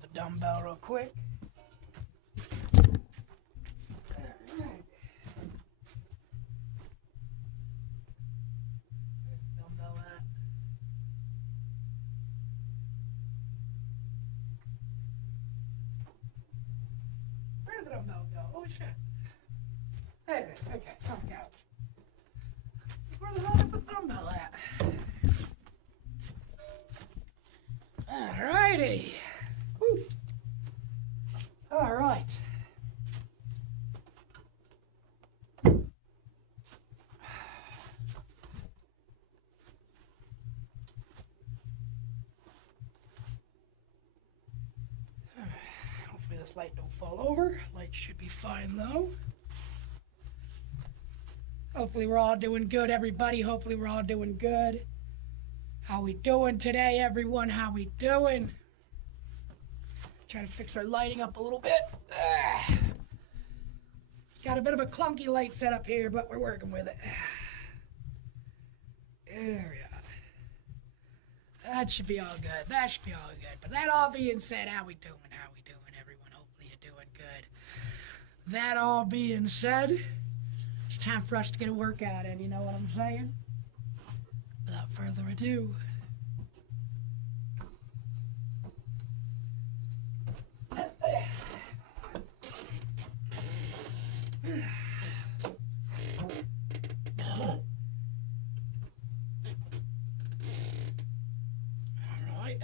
the dumbbell real quick. Dumbbell at. Where did the dumbbell go? Holy shit. There it is. Okay, it's on the couch. So where the hell did I put the dumbbell at? Alrighty. Woo. Alright. Hopefully this light don't fall over. Light should be fine though. Hopefully we're all doing good, everybody. Hopefully we're all doing good. How we doing today, everyone? How we doing? Trying to fix our lighting up a little bit. Got a bit of a clunky light setup here, but we're working with it. There we are. That should be all good. That should be all good. But that all being said, how we doing? How we doing, everyone? Hopefully you're doing good. That all being said, it's time for us to get a workout in. You know what I'm saying? Without further ado, all right.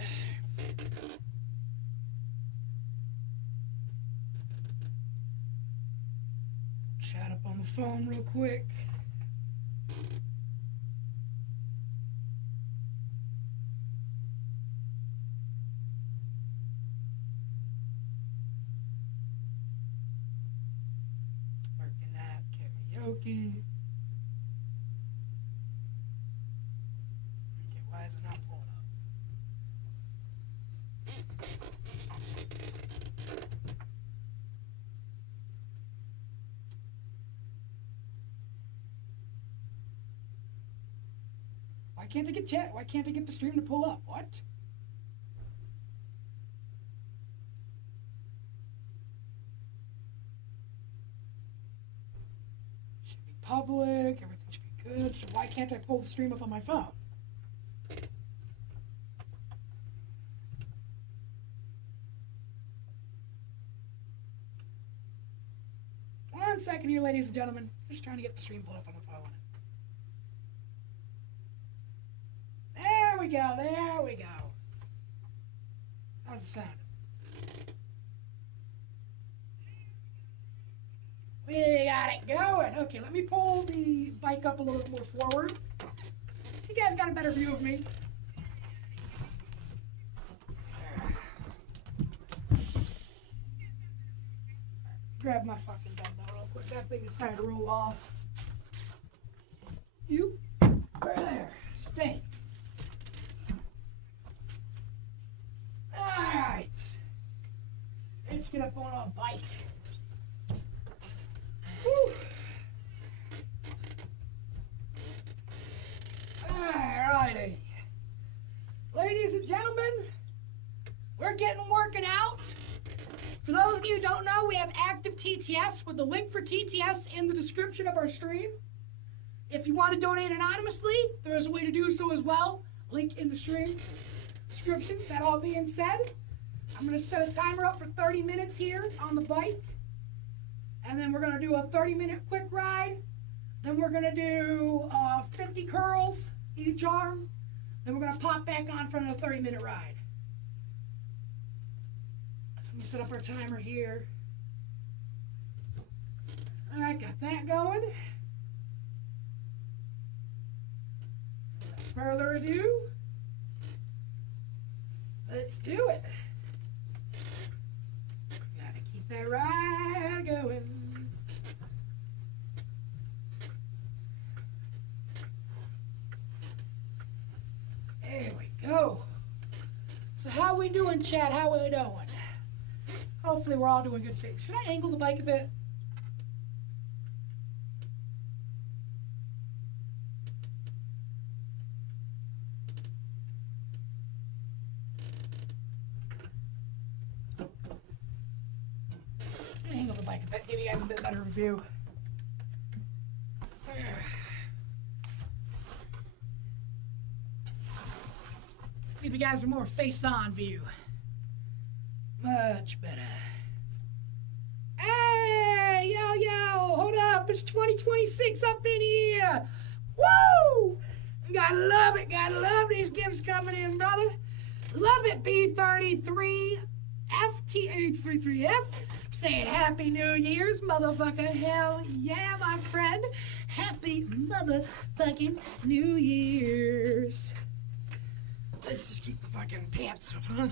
Chat up on the phone real quick. Okay, why is it not pulling up? Why can't I get chat? Why can't I get the stream to pull up? What? Public, everything should be good, so why can't I pull the stream up on my phone? One second here, ladies and gentlemen. Just trying to get the stream pulled up on the phone. There we go, there we go. How's it sound? We got it going. Okay, let me pull the bike up a little bit more forward. So you guys got a better view of me. Grab my fucking dumbbell real quick. That thing decided to roll off. You, right there. Stay. Alright. Let's get up on our bike. Alrighty. Ladies and gentlemen, we're getting working out. For those of you who don't know, we have active TTS with the link for TTS in the description of our stream. If you want to donate anonymously, there is a way to do so as well. Link in the stream description. That all being said, I'm going to set a timer up for 30 minutes here on the bike. And then we're going to do a 30-minute quick ride. Then we're going to do 50 curls each arm. Then we're going to pop back on for another 30-minute ride. So let me set up our timer here. All right, got that going. Without further ado, let's do it. Gotta keep that ride going. There we go. So how we doing, chat? How we doing? Hopefully we're all doing good today. Should I angle the bike a bit? Hang on the bike and give you guys a bit better view. Give you guys a more face-on view. Much better. Hey, yo, hold up. It's 2026 up in here. Woo! Gotta love these gifts coming in, brother. Love it, B33 FTH33F. Saying Happy New Year's, motherfucker. Hell yeah, my friend. Happy motherfucking New Year's. Let's just keep the fucking pants up, huh?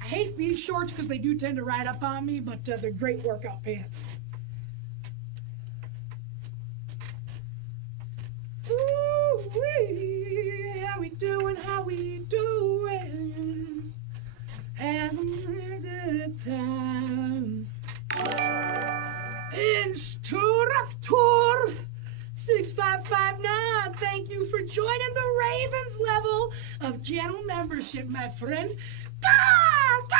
I hate these shorts because they do tend to ride up on me, but they're great workout pants. Ooh-wee, how we doing, having a good time. Instructor 6559, thank you for joining the Ravens level of general membership, my friend. Gah! Gah!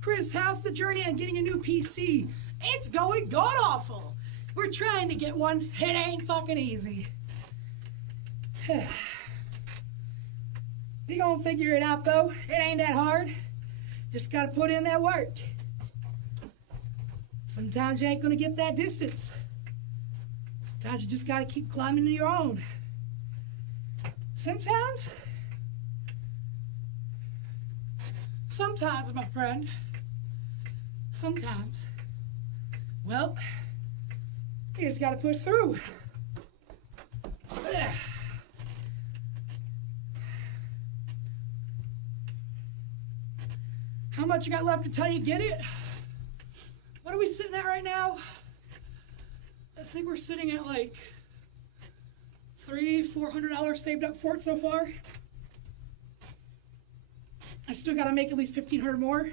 Chris, how's the journey on getting a new PC? It's going god-awful. We're trying to get one. It ain't fucking easy. You gonna figure it out, though. It ain't that hard. Just gotta put in that work. Sometimes you ain't gonna get that distance. Sometimes you just gotta keep climbing to your own. Sometimes, my friend, well, you just gotta push through. How much you got left until you get it? What are we sitting at right now? I think we're sitting at like $400 saved up for it so far. I still gotta make at least $1,500 more.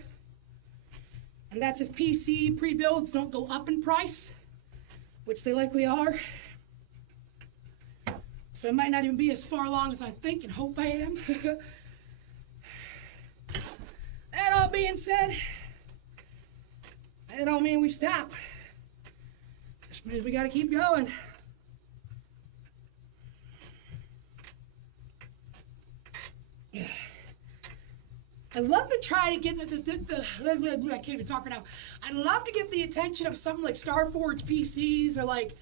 And that's if PC pre-builds don't go up in price, which they likely are. So it might not even be as far along as I think and hope I am. That all being said, that don't mean we stop. Just means we gotta keep going. I'd love to try to get I can't even talk right now. I'd love to get the attention of something like Starforge PCs or like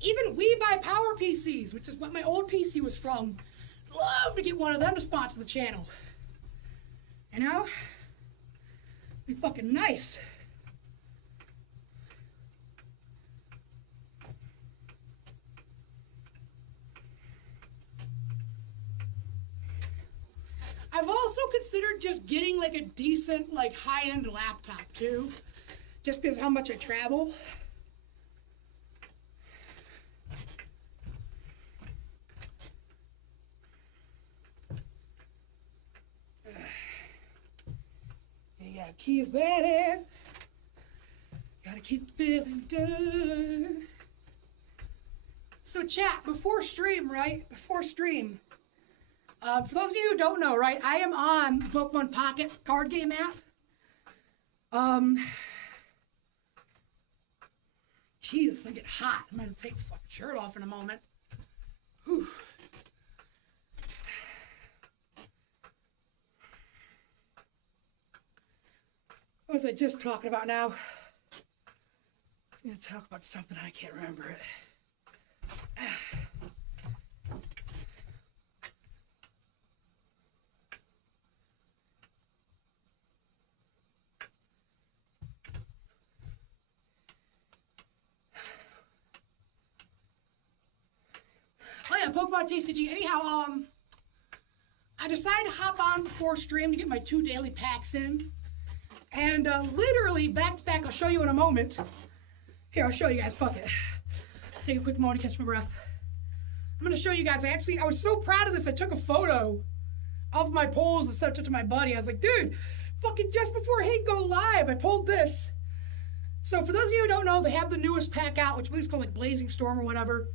even We Buy Power PCs, which is what my old PC was from. Love to get one of them to sponsor the channel. You know? Be fucking nice. I've also considered just getting like a decent, like high-end laptop too, just because of how much I travel. You gotta keep at it. Gotta keep feeling good. So chat, before stream, right? Before stream. For those of you who don't know, right, I am on Pokemon Pocket card game app. Jesus, I get hot. I'm gonna take the fucking shirt off in a moment. Whew. What was I just talking about now? I was gonna talk about something, I can't remember it. Oh yeah, Pokemon TCG. Anyhow, I decided to hop on before stream to get my 2 daily packs in. And literally back to back, I'll show you in a moment. Here, I'll show you guys, fuck it. Take a quick moment to catch my breath. I'm gonna show you guys, I was so proud of this, I took a photo of my polls and sent it to my buddy. I was like, dude, fucking just before I hit go live, I pulled this. So for those of you who don't know, they have the newest pack out, which I believe is called like Blazing Storm or whatever.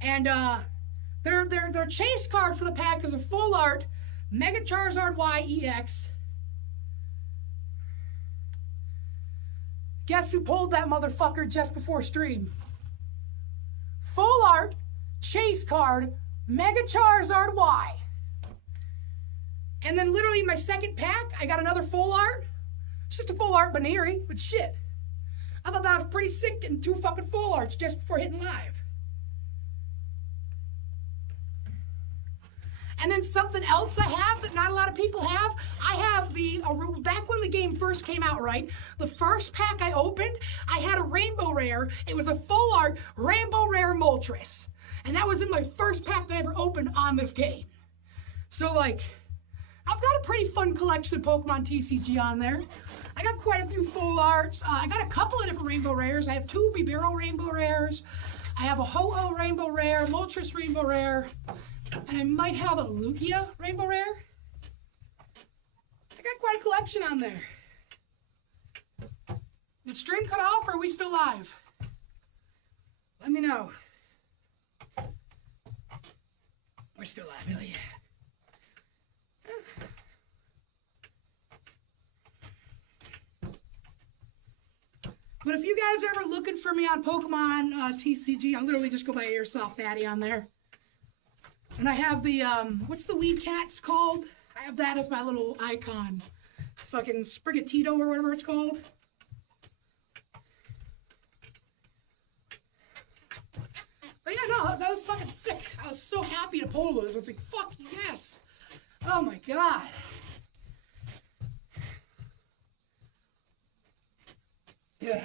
And Their chase card for the pack is a full art Mega Charizard Y EX. Guess who pulled that motherfucker just before stream? Full art chase card Mega Charizard Y. And then literally my second pack, I got another full art. It's just a full art Baneri, but shit. I thought that was pretty sick getting 2 fucking full arts just before hitting live. And then something else I have that not a lot of people have, I have the, back when the game first came out, right? The first pack I opened, I had a Rainbow Rare. It was a full art Rainbow Rare Moltres. And that was in my first pack that I ever opened on this game. So like, I've got a pretty fun collection of Pokemon TCG on there. I got quite a few full arts. I got a couple of different Rainbow Rares. I have 2 Bibarel Rainbow Rares. I have a Ho-Oh Rainbow Rare, Moltres Rainbow Rare, and I might have a Lugia Rainbow Rare. I got quite a collection on there. Did stream cut off or are we still live? Let me know. We're still live, hell yeah. But if you guys are ever looking for me on Pokemon TCG, I literally just go by Airsoft Fatty on there. And I have the, what's the weed cats called? I have that as my little icon. It's fucking Sprigatito or whatever it's called. But yeah, no, that was fucking sick. I was so happy to pull those. I was like, fuck yes. Oh my god. Yeah.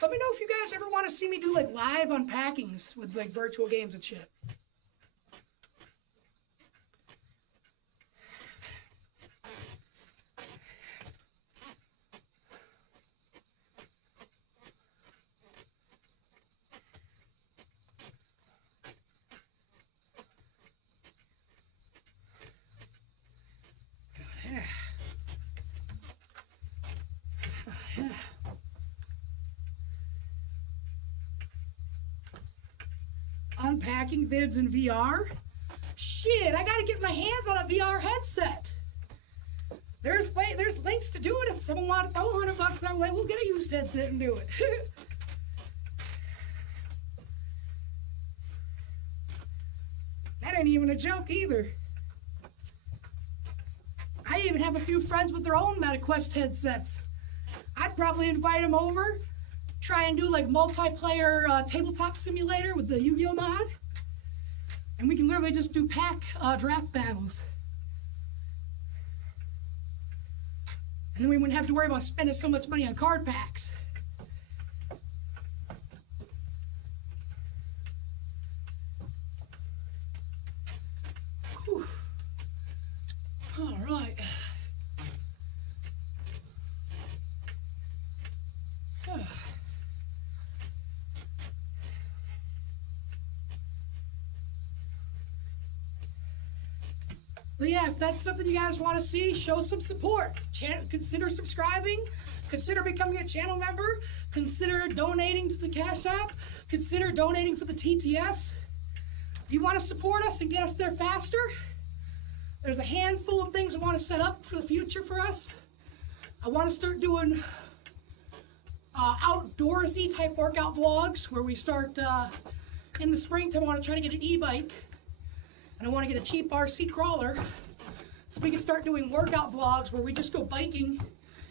Let me know if you guys ever want to see me do like live unpackings with like virtual games and shit. Unpacking vids in VR? Shit, I gotta get my hands on a VR headset. There's links to do it. If someone wants to throw $100 that way, we'll get a used headset and do it. That ain't even a joke either. I even have a few friends with their own MetaQuest headsets. I'd probably invite them over, try and do like multiplayer tabletop simulator with the Yu-Gi-Oh mod. And we can literally just do pack draft battles. And then we wouldn't have to worry about spending so much money on card packs. Whew. All right. But yeah, if that's something you guys want to see, show some support. Consider subscribing. Consider becoming a channel member. Consider donating to the Cash App. Consider donating for the TTS. If you want to support us and get us there faster, there's a handful of things I want to set up for the future for us. I want to start doing outdoorsy type workout vlogs where we start in the springtime. I want to try to get an e-bike. And I want to get a cheap RC crawler so we can start doing workout vlogs where we just go biking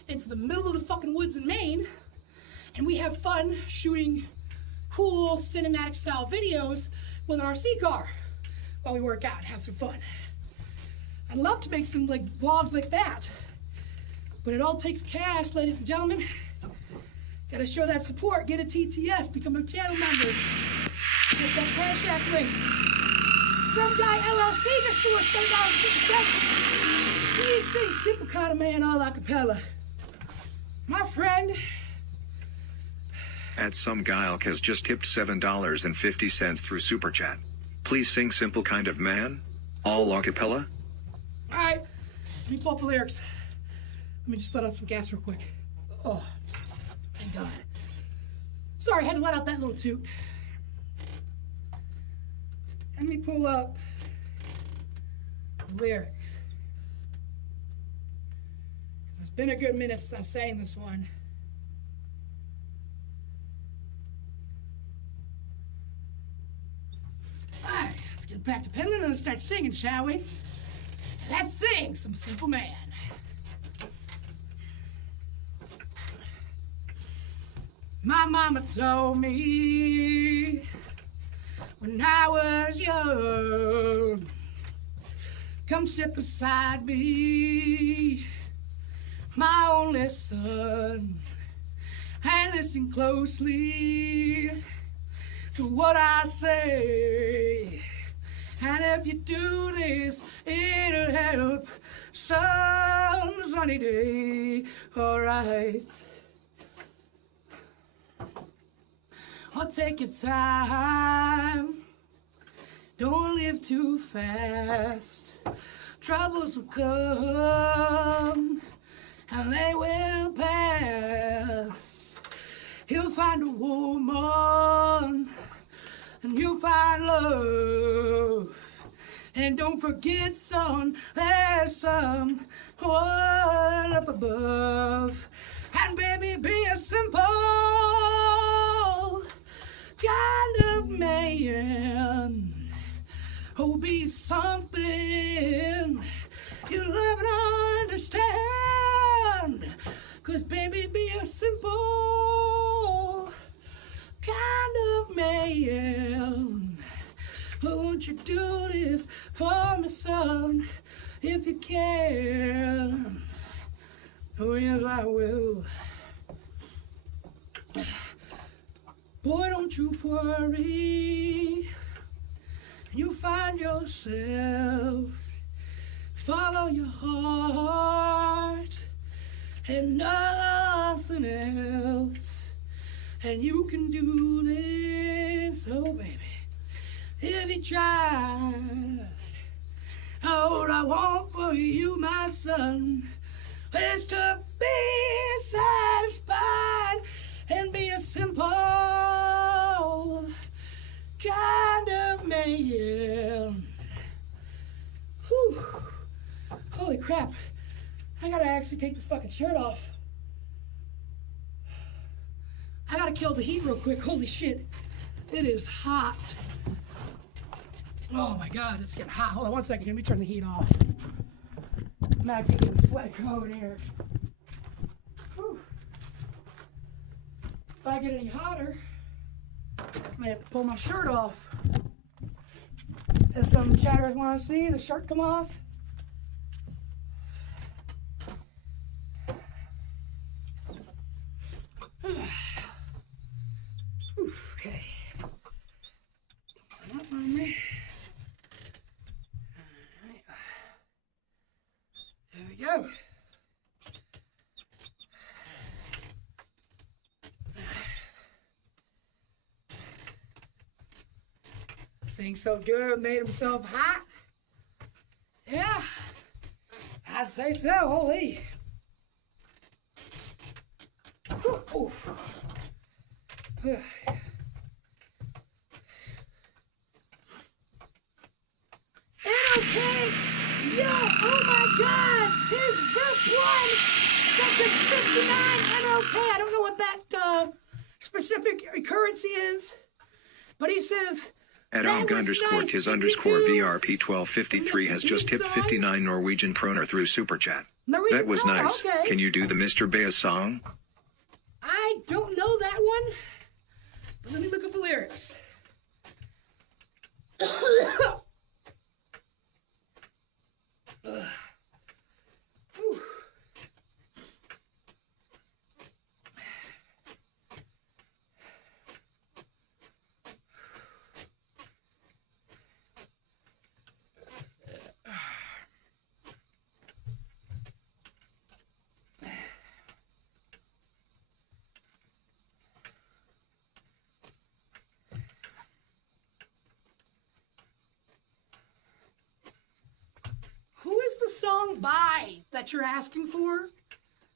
into the middle of the fucking woods in Maine and we have fun shooting cool cinematic style videos with an RC car while we work out and have some fun. I'd love to make some like vlogs like that, but it all takes cash, ladies and gentlemen. Gotta show that support, get a TTS, become a channel member, get that Cash App link. Some guy LLC just threw us $7.50. Please sing Simple Kind of Man all a cappella. My friend. At some guy Alk has just tipped $7.50 through Super Chat. Please sing Simple Kind of Man all a cappella. Alright, let me pull up the lyrics. Let me just let out some gas real quick. Oh. God. Sorry, I had to let out that little toot. Let me pull up the lyrics. It's been a good minute since I sang this one. Alright, let's get back to pedaling and start singing, shall we? Let's sing some Simple Man. My mama told me when I was young, come sit beside me, my only son, and listen closely to what I say. And if you do this, it'll help some sunny day. Alright. Oh, take your time. Don't live too fast. Troubles will come and they will pass. He'll find a woman and you'll find love. And don't forget, son, there's someone up above. And baby, be a simple kind of man. Oh, be something you love and understand. 'Cause baby, be a simple kind of man. Won't you do this for me, son, if you can? Oh, yes, I will. Boy, don't you worry. You'll find yourself. Follow your heart and nothing else. And you can do this, oh baby, if you try. All I want for you, my son, is to be satisfied and be a simple kind of man. Whew. Holy crap. I gotta actually take this fucking shirt off. I gotta kill the heat real quick. Holy shit. It is hot. Oh my God, it's getting hot. Hold on 1 second. Let me turn the heat off. I'm actually getting sweat going here. Whew. If I get any hotter, I might have to pull my shirt off. If some chatters want to see the shirt come off. Okay. Up on me. Alright. There we go. This thing's so good, made himself hot. Yeah, I'd say so. Holy. Ooh. Okay, yo, oh my God, his first one, such as 59 NOK. I don't know what that specific currency is, but he says, Edog underscore tis underscore VRP 1253 has just tipped 59 Norwegian kroner through Super Chat. That was nice. Okay. Can you do the Mr. Baez song? I don't know that one, but let me look at the lyrics. Whew. Who is the song by that you're asking for?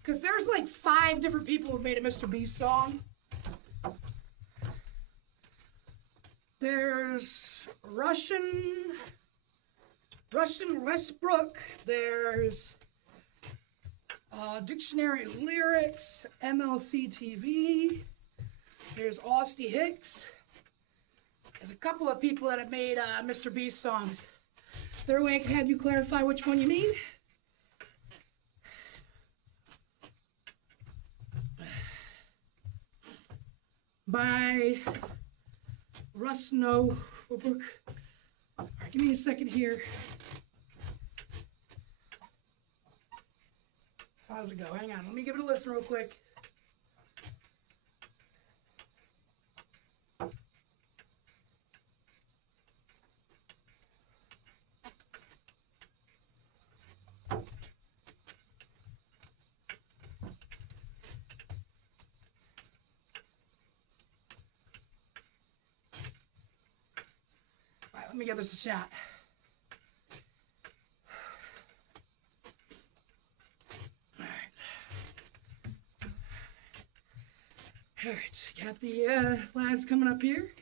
Because there's like 5 different people who made a Mr. Beast song. There's Russian Westbrook. There's Dictionary of Lyrics, MLC TV. There's Austin Hicks. There's a couple of people that have made Mr. Beast songs. Their way I can have you clarify which one you mean. By Russ No. All right, give me a second here. How's it go? Hang on, let me give it a listen real quick. Let me give this a shot. All right, got the lines coming up here.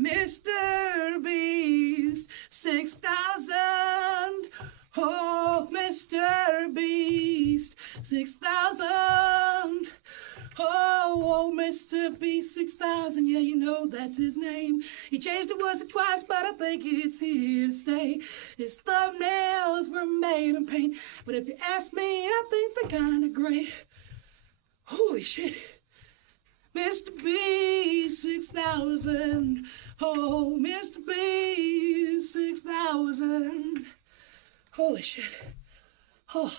Mr. Beast, 6,000. Oh, Mr. Beast, 6,000. Oh, Mr. Beast 6000, yeah, you know that's his name. He changed it once or twice, but I think it's here to stay. His thumbnails were made in paint, but if you ask me, I think they're kinda great. Holy shit. Mr. Beast 6000. Oh, Mr. Beast 6000. Holy shit. Oh.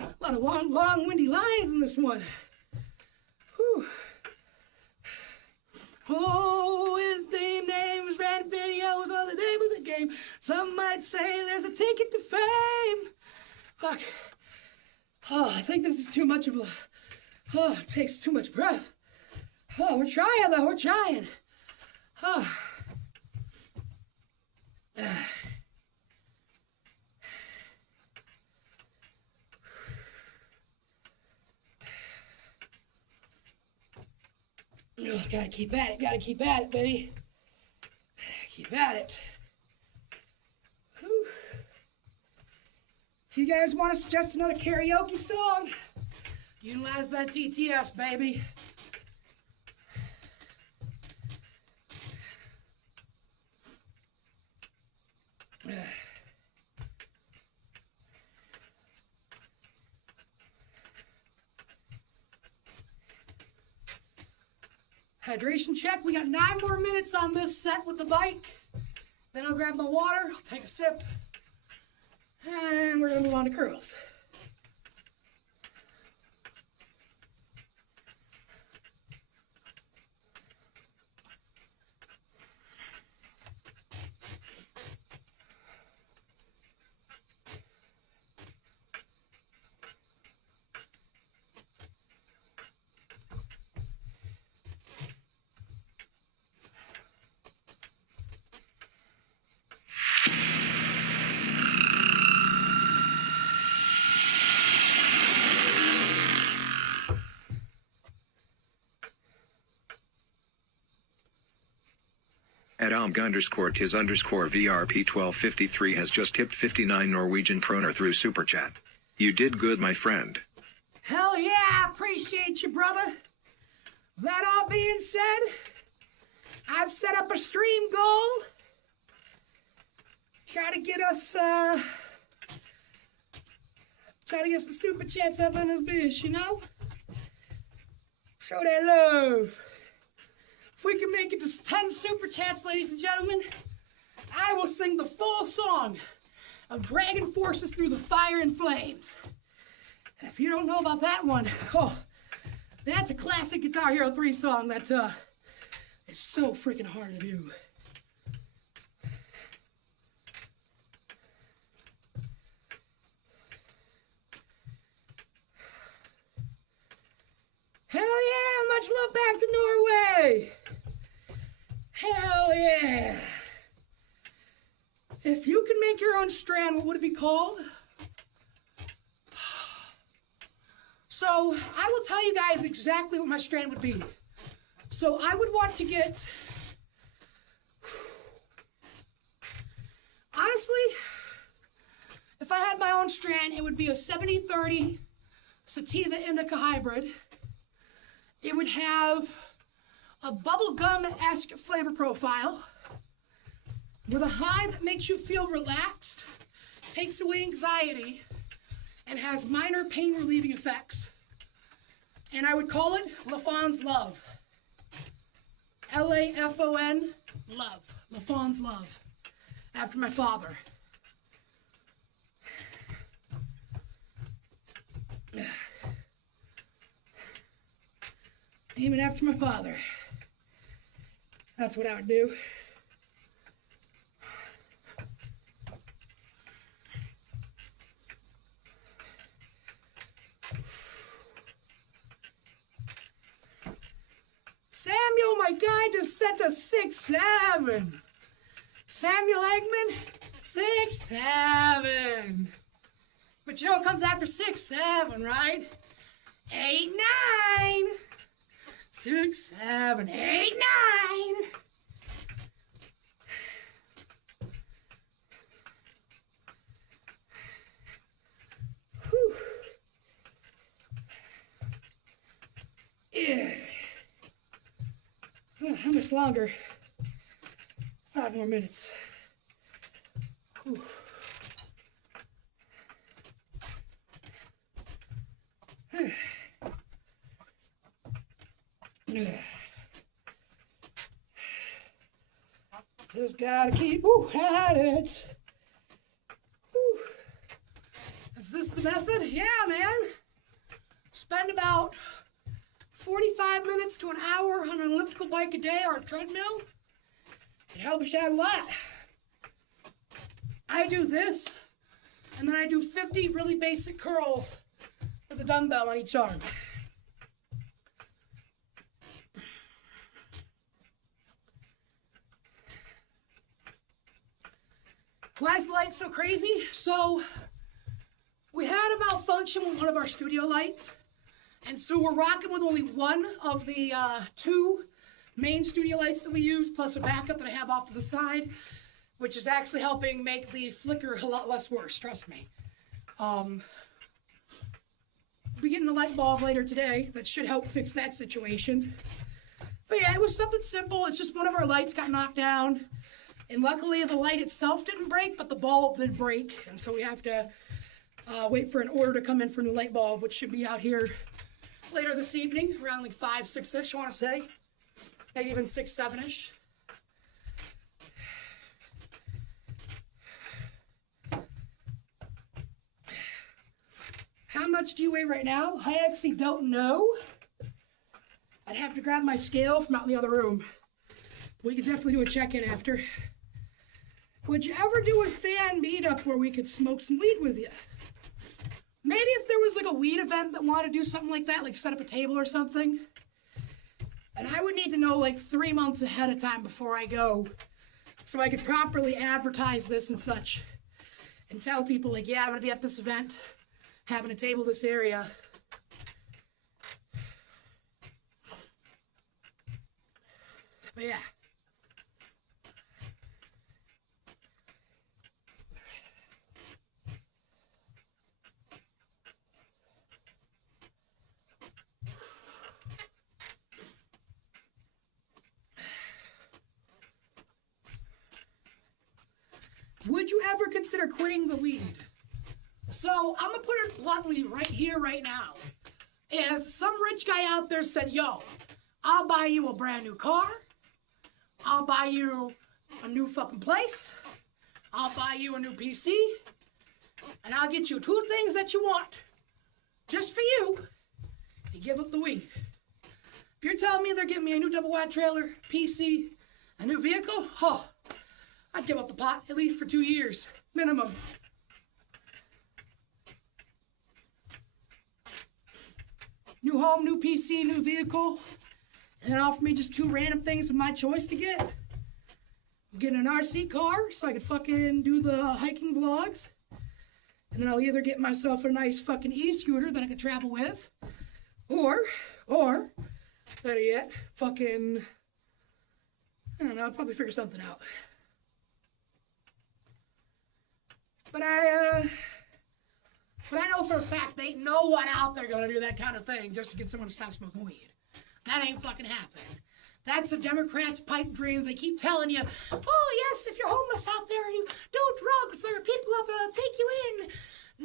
A lot of long, windy lines in this one. Whew. Oh, his name is Randy Videos, all the name of the game. Some might say there's a ticket to fame. Fuck. Oh, I think this is too much of a... Oh, it takes too much breath. Oh, we're trying, though. We're trying. Oh. Oh, gotta keep at it, baby. Keep at it. Whew. If you guys want to suggest another karaoke song, utilize that TTS, baby. Hydration check. We got 9 more minutes on this set with the bike. Then I'll grab my water, I'll take a sip, and we're gonna move on to curls. At Omg_Tiz_VRP1253 has just tipped 59 Norwegian kroner through Super Chat. You did good, my friend. Hell yeah, I appreciate you, brother. That all being said, I've set up a stream goal. Try to get some Super Chats up in this bitch, you know? Show that love. If we can make it to 10 Super Chats, ladies and gentlemen, I will sing the full song of Dragon Forces Through the Fire and Flames. And if you don't know about that one, oh, that's a classic Guitar Hero 3 song that is so freaking hard to do. Hell yeah, much love back to Norway. Hell yeah. If you could make your own strand, what would it be called? So I will tell you guys exactly what my strand would be. So I would want to get, honestly, if I had my own strand, it would be a 70-30 sativa indica hybrid. It would have a bubblegum-esque flavor profile with a high that makes you feel relaxed, takes away anxiety, and has minor pain relieving effects. And I would call it LaFawn's Love. L-A-F-O-N, love. LaFawn's Love. After my father. Name it after my father. That's what I would do. Samuel, my guy, just sent a 6-7. Samuel Eggman, 6-7. But you know what comes after 6-7, right? 8-9. 6-7, 8-9. Whew. Yeah. How much longer? 5 more minutes. Whew. Just gotta keep at it. Whew. Is this the method? Yeah, man. Spend about 45 minutes to an hour on an elliptical bike a day or a treadmill. It helps you out a lot. I do this, and then I do 50 really basic curls with a dumbbell on each arm. Why is the light so crazy? So, we had a malfunction with one of our studio lights. And so we're rocking with only one of the 2 main studio lights that we use, plus a backup that I have off to the side, which is actually helping make the flicker a lot less worse, trust me. We'll be getting a light bulb later today that should help fix that situation. But yeah, it was something simple. It's just one of our lights got knocked down. And luckily the light itself didn't break, but the bulb did break. And so we have to wait for an order to come in for a new light bulb, which should be out here later this evening, around like 5, 6-ish, I want to say. Maybe even 6, 7-ish. How much do you weigh right now? I actually don't know. I'd have to grab my scale from out in the other room. We could definitely do a check-in after. Would you ever do a fan meetup where we could smoke some weed with you? Maybe if there was like a weed event that wanted to do something like that, like set up a table or something. And I would need to know like 3 months ahead of time before I go, so I could properly advertise this and such. And tell people like, yeah, I'm gonna be at this event, having a table this area. But yeah. Would you ever consider quitting the weed? So I'm gonna put it bluntly right here, right now. If some rich guy out there said, yo, I'll buy you a brand new car, I'll buy you a new fucking place, I'll buy you a new PC, and I'll get you 2 things that you want, just for you, if you give up the weed. If you're telling me they're giving me a new double wide trailer, PC, a new vehicle, oh, I'd give up the pot at least for 2 years, minimum. New home, new PC, new vehicle, and then offer me just 2 random things of my choice to get. I'm getting an RC car so I could fucking do the hiking vlogs. And then I'll either get myself a nice fucking e-scooter that I can travel with, or, better yet, fucking, I don't know, I'll probably figure something out. But I know for a fact there ain't no one out there gonna do that kind of thing just to get someone to stop smoking weed. That ain't fucking happening. That's the Democrats' pipe dream. They keep telling you, oh yes, if you're homeless out there and you do drugs, there are people up to take you in.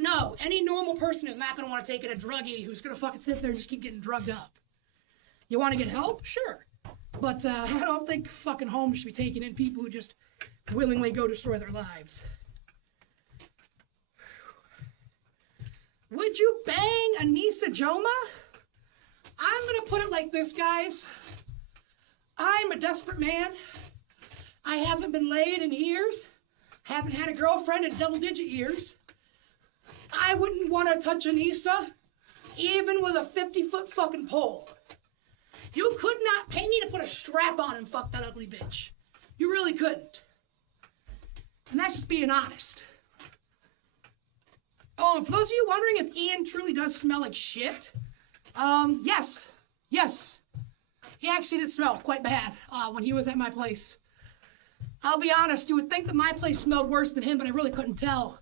No, any normal person is not going to want to take in a druggie who's going to fucking sit there and just keep getting drugged up. You want to get help? Sure. But I don't think fucking homeless should be taking in people who just willingly go destroy their lives. Would you bang Anissa Joma? I'm going to put it like this, guys. I'm a desperate man. I haven't been laid in years. Haven't had a girlfriend in double-digit years. I wouldn't want to touch Anissa, even with a 50-foot fucking pole. You could not pay me to put a strap on and fuck that ugly bitch. You really couldn't. And that's just being honest. Oh, and for those of you wondering if Ian truly does smell like shit, yes. He actually did smell quite bad when he was at my place. I'll be honest, you would think that my place smelled worse than him, but I really couldn't tell.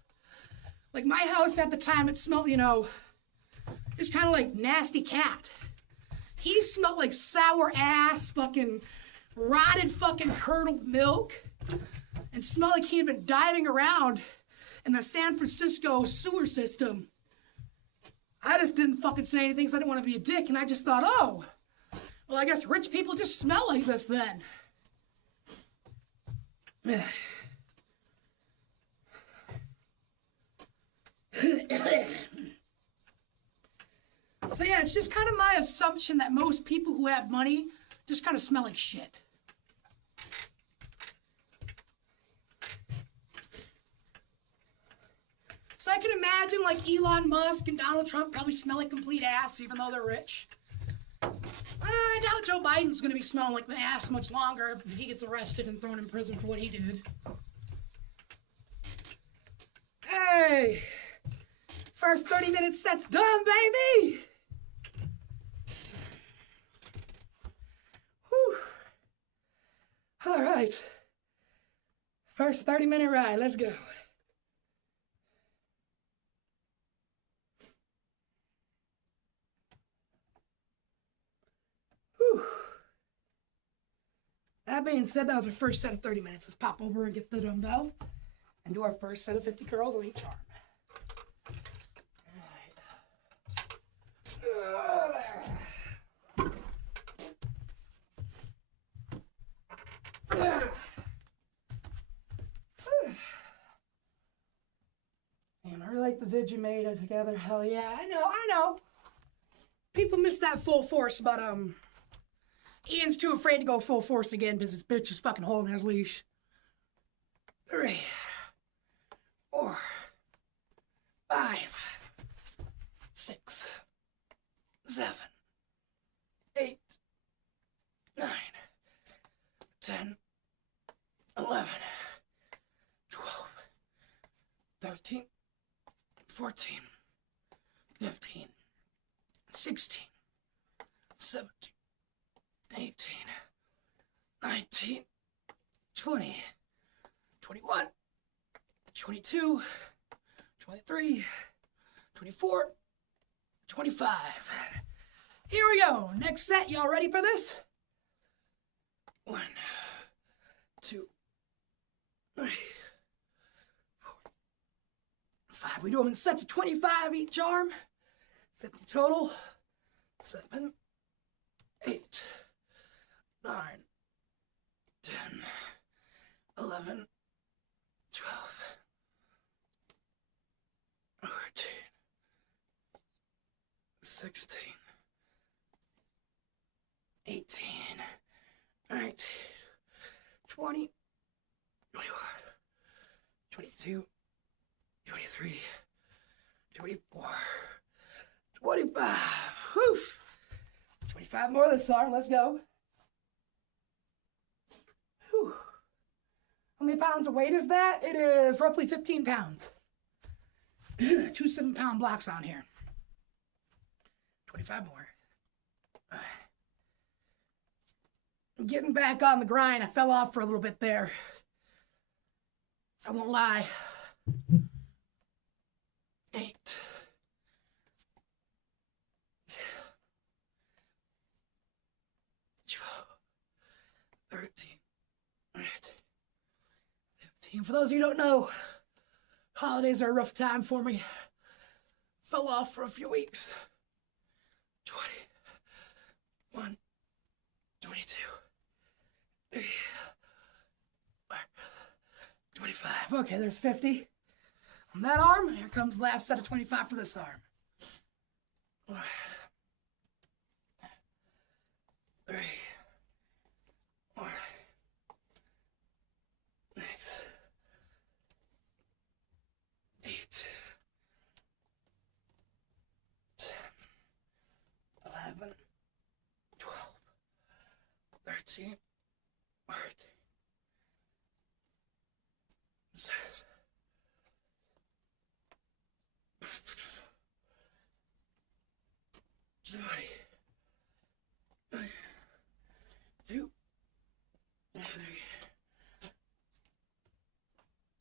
Like, my house at the time, it smelled, just kind of like nasty cat. He smelled like sour ass, fucking rotted fucking curdled milk, and smelled like he had been diving around in the San Francisco sewer system. I just didn't fucking say anything because I didn't want to be a dick, and I just thought, oh, well, I guess rich people just smell like this then. So yeah, it's just kind of my assumption that most people who have money just kind of smell like shit. So I can imagine like Elon Musk and Donald Trump probably smell like complete ass even though they're rich. I doubt Joe Biden's going to be smelling like the ass much longer if he gets arrested and thrown in prison for what he did. Hey! First 30-minute set's done, baby! Whew. All right. First 30-minute ride, let's go. Whew. That being said, that was our first set of 30 minutes. Let's pop over and get the dumbbell and do our first set of 50 curls on each arm. Man, I really like the vid you made together. Hell yeah, I know. People miss that full force, but Ian's too afraid to go full force again because his bitch is fucking holding his leash. 3, 4, 5, 6, 7, 8, 9, 10, 11, 12, 13, 14, 15, 16, 17, 18, 19, 20, 21, 22, 23, 24, 25. Here we go. Next set. Y'all ready for this? 1, 2, 3, 4, 5. We do them in sets of 25 each arm. 50 total. 7, 8, 9, 10, 11, 12, 14, 16, 18, 19, 20, 21, 22, 23, 24, 25. Whew. 25 more this arm. Let's go. Whew. How many pounds of weight is that? It is roughly 15 pounds. 2 7-pound blocks on here. 25 more. Getting back on the grind. I fell off for a little bit there. I won't lie. 8. 13. 15. For those of you who don't know, holidays are a rough time for me. Fell off for a few weeks. 21. 22. 25. Okay, there's 50 on that arm. Here comes the last set of 25 for this arm. 3. 4. 6. 8. 10. 11. 12. 13. 14.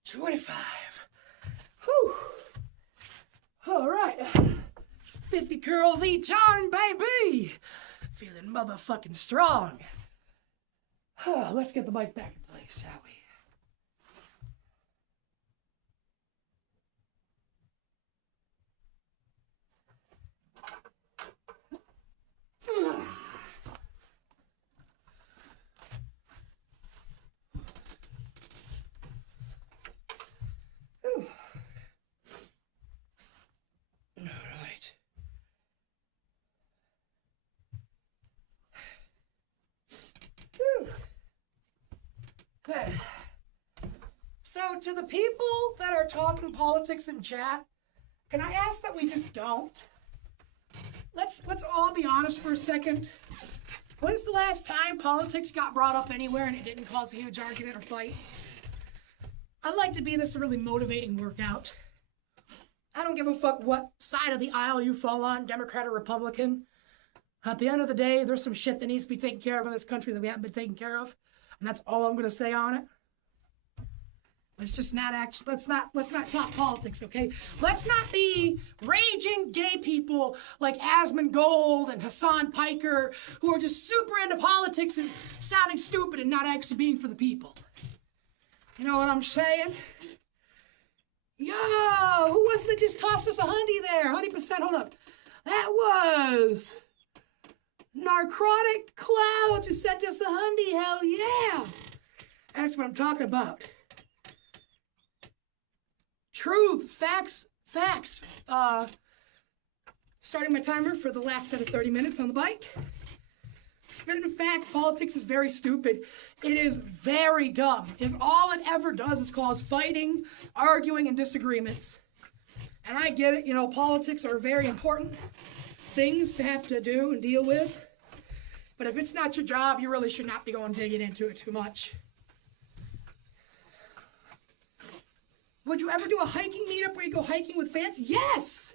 25. Whew. All right. 50 curls each arm, baby. Feeling motherfucking strong. Oh, let's get the mic back in place, shall we? Good. So to the people that are talking politics in chat, can I ask that we just don't? Let's all be honest for a second. When's the last time politics got brought up anywhere and it didn't cause a huge argument or fight? I'd like to be this really motivating workout. I don't give a fuck what side of the aisle you fall on, Democrat or Republican. At the end of the day, there's some shit that needs to be taken care of in this country that we haven't been taken care of. And that's all I'm going to say on it. Let's just not let's not talk politics, okay? Let's not be raging gay people like Asmongold and Hassan Piker who are just super into politics and sounding stupid and not actually being for the people. You know what I'm saying? Yo, who was it that just tossed us a hundy there? 100%, hold up. That was Narcotic Clouds who sent us a hundy, hell yeah. That's what I'm talking about. Truth, facts. Starting my timer for the last set of 30 minutes on the bike. Spitting facts, politics is very stupid. It is very dumb. It's all it ever does is cause fighting, arguing, and disagreements. And I get it, you know, politics are very important things to have to do and deal with. But if it's not your job, you really should not be going digging into it too much. Would you ever do a hiking meetup where you go hiking with fans? Yes!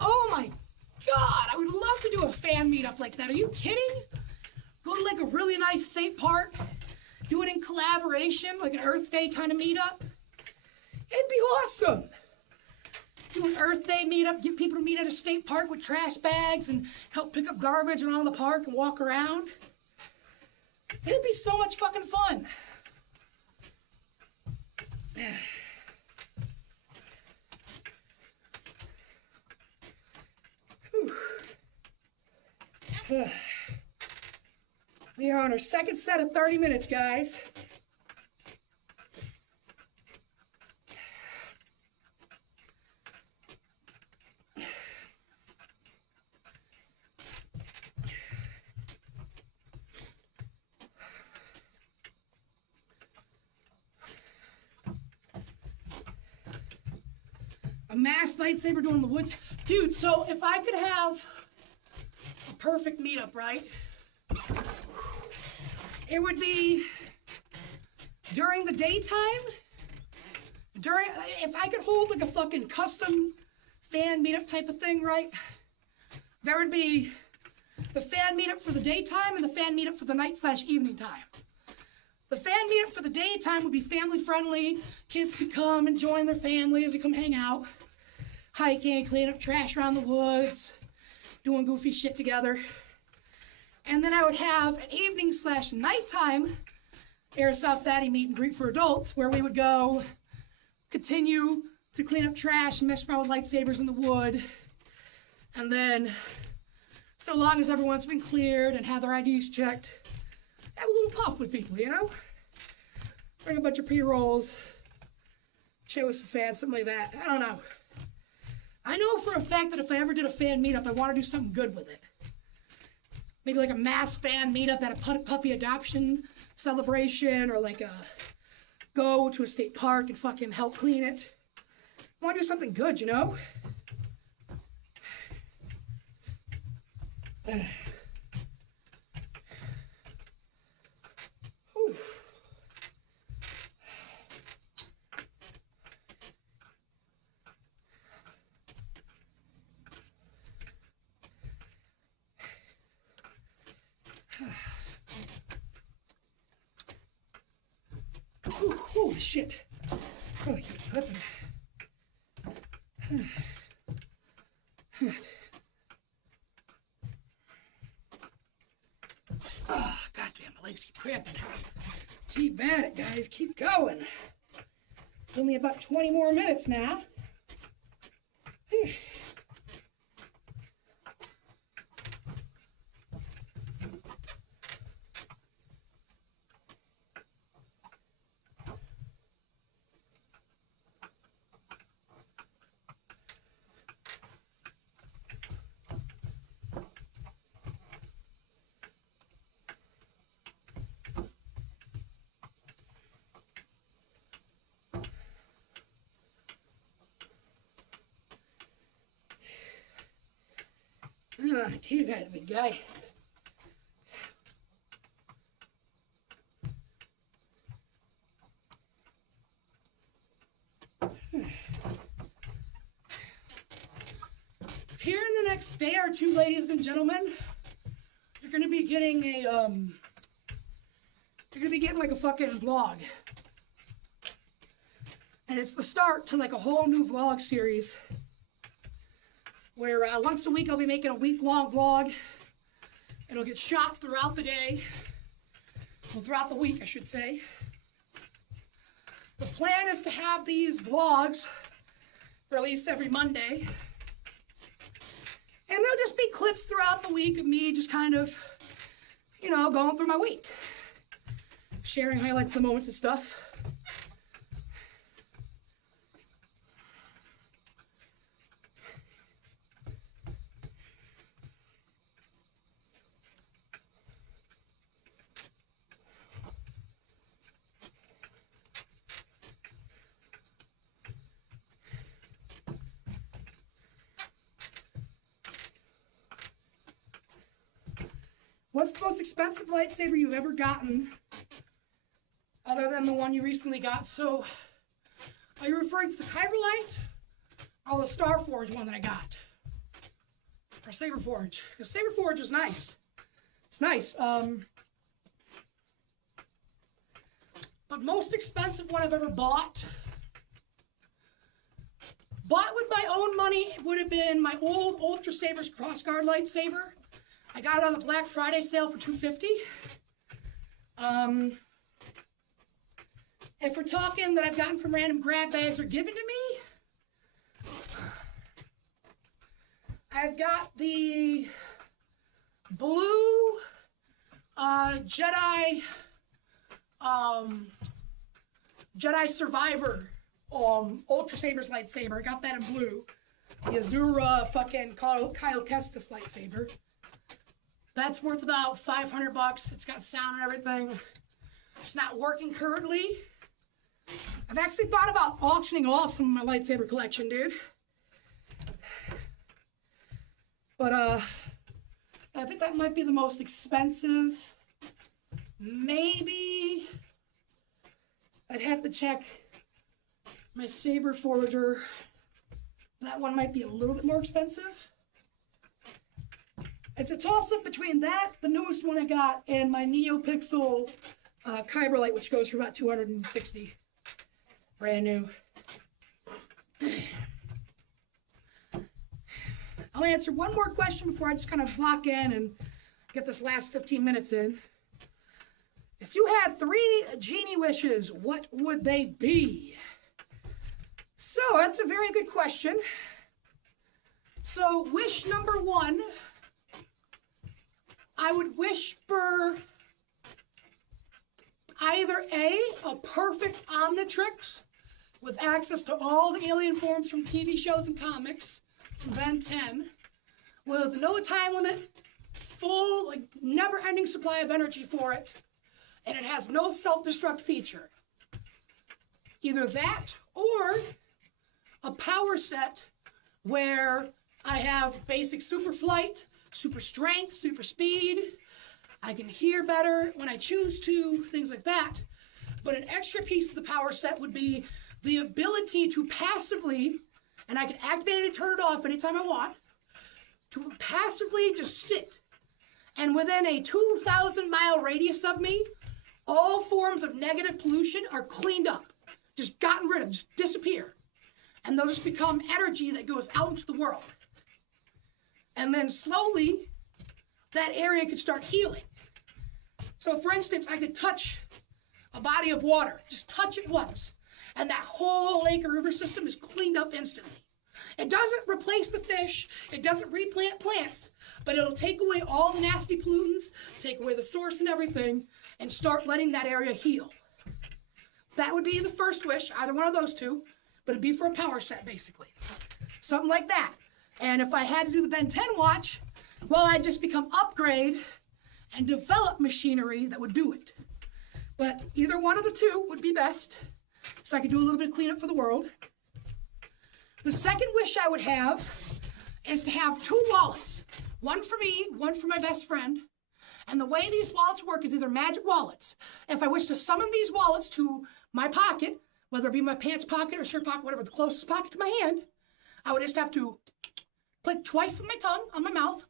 Oh my God, I would love to do a fan meetup like that. Are you kidding? Go to like a really nice state park, do it in collaboration, like an Earth Day kind of meetup. It'd be awesome. Do an Earth Day meetup, get people to meet at a state park with trash bags and help pick up garbage around the park and walk around. It'd be so much fucking fun. We are on our second set of 30 minutes, guys. A masked lightsaber duel in the woods. Dude, so if I could have a perfect meetup, right? It would be during the daytime, if I could hold like a fucking custom fan meetup type of thing, right? There would be the fan meetup for the daytime and the fan meetup for the night/evening time. The fan meetup for the daytime would be family friendly. Kids could come and join their families and come hang out, hiking, clean up trash around the woods, doing goofy shit together. And then I would have an evening/nighttime Airsoft Fatty meet and greet for adults where we would go continue to clean up trash and mess around with lightsabers in the wood. And then, so long as everyone's been cleared and had their IDs checked, have a little puff with people, you know? Bring a bunch of pre-rolls, chill with some fans, something like that. I don't know. I know for a fact that if I ever did a fan meetup, I want to do something good with it. Maybe like a mass fan meetup at a puppy adoption celebration, or like a go to a state park and fucking help clean it. I want to do something good, you know? Holy shit. Oh, I keep slipping. Oh, goddamn, my legs keep cramping. Keep at it, guys. Keep going. It's only about 20 more minutes now. Keep at it, big guy. Here in the next day or two, ladies and gentlemen, you're gonna be getting a like a fucking vlog. And it's the start to like a whole new vlog series where once a week I'll be making a week-long vlog. It'll get shot throughout the day, well, throughout the week, I should say. The plan is to have these vlogs released every Monday. And they'll just be clips throughout the week of me just kind of, you know, going through my week. Sharing highlights, the moments and stuff. What's the most expensive lightsaber you've ever gotten, other than the one you recently got? So, are you referring to the Kyberlight or the Starforge one that I got? Or Saberforge? Because Saberforge is nice. It's nice. But most expensive one I've ever bought with my own money, would have been my old Ultra Sabers Crossguard lightsaber. I got it on the Black Friday sale for $250. If we're talking that I've gotten from random grab bags or given to me, I've got the blue Jedi Survivor Ultra Sabers lightsaber. I got that in blue. The Azura fucking Kyle Kestis lightsaber. That's worth about $500. It's got sound and everything. It's not working currently. I've actually thought about auctioning off some of my lightsaber collection, dude. But I think that might be the most expensive. Maybe I'd have to check my Saber Forager. That one might be a little bit more expensive. It's a toss-up between that, the newest one I got, and my NeoPixel Kyber light, which goes for about $260. Brand new. I'll answer one more question before I just kind of lock in and get this last 15 minutes in. If you had 3 genie wishes, what would they be? So that's a very good question. So wish number 1, I would wish for either A, perfect Omnitrix with access to all the alien forms from TV shows and comics from Ben 10, with no time limit, full, like, never-ending supply of energy for it, and it has no self-destruct feature. Either that or a power set where I have basic super flight, super strength, super speed. I can hear better when I choose to, things like that. But an extra piece of the power set would be the ability to passively, and I can activate it and turn it off anytime I want, to passively just sit. And within a 2,000-mile radius of me, all forms of negative pollution are cleaned up, just gotten rid of, just disappear. And they'll just become energy that goes out into the world. And then slowly, that area could start healing. So for instance, I could touch a body of water, just touch it once, and that whole lake or river system is cleaned up instantly. It doesn't replace the fish, it doesn't replant plants, but it'll take away all the nasty pollutants, take away the source and everything, and start letting that area heal. That would be the first wish, either one of those two, but it'd be for a power set, basically. Something like that. And if I had to do the Ben 10 watch, well, I'd just become upgrade and develop machinery that would do it. But either one of the two would be best, so I could do a little bit of cleanup for the world. The second wish I would have is to have 2 wallets. One for me, one for my best friend. And the way these wallets work is either magic wallets. If I wish to summon these wallets to my pocket, whether it be my pants pocket or shirt pocket, whatever, the closest pocket to my hand, I would just have to click twice with my tongue on my mouth,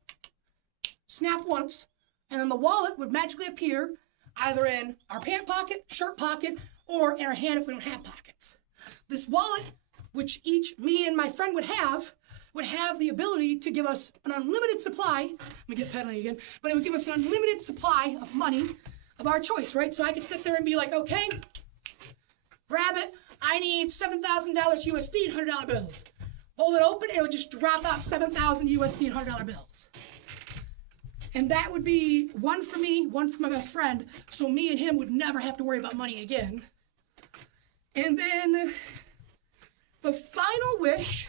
snap once, and then the wallet would magically appear either in our pant pocket, shirt pocket, or in our hand if we don't have pockets. This wallet, which each me and my friend would have the ability to give us an unlimited supply. Let me get pedaling again. But it would give us an unlimited supply of money of our choice, right? So I could sit there and be like, okay, grab it. I need $7,000 USD and $100 bills. Hold it open, it would just drop out 7,000 USD and $100 bills. And that would be one for me, one for my best friend, so me and him would never have to worry about money again. And then the final wish,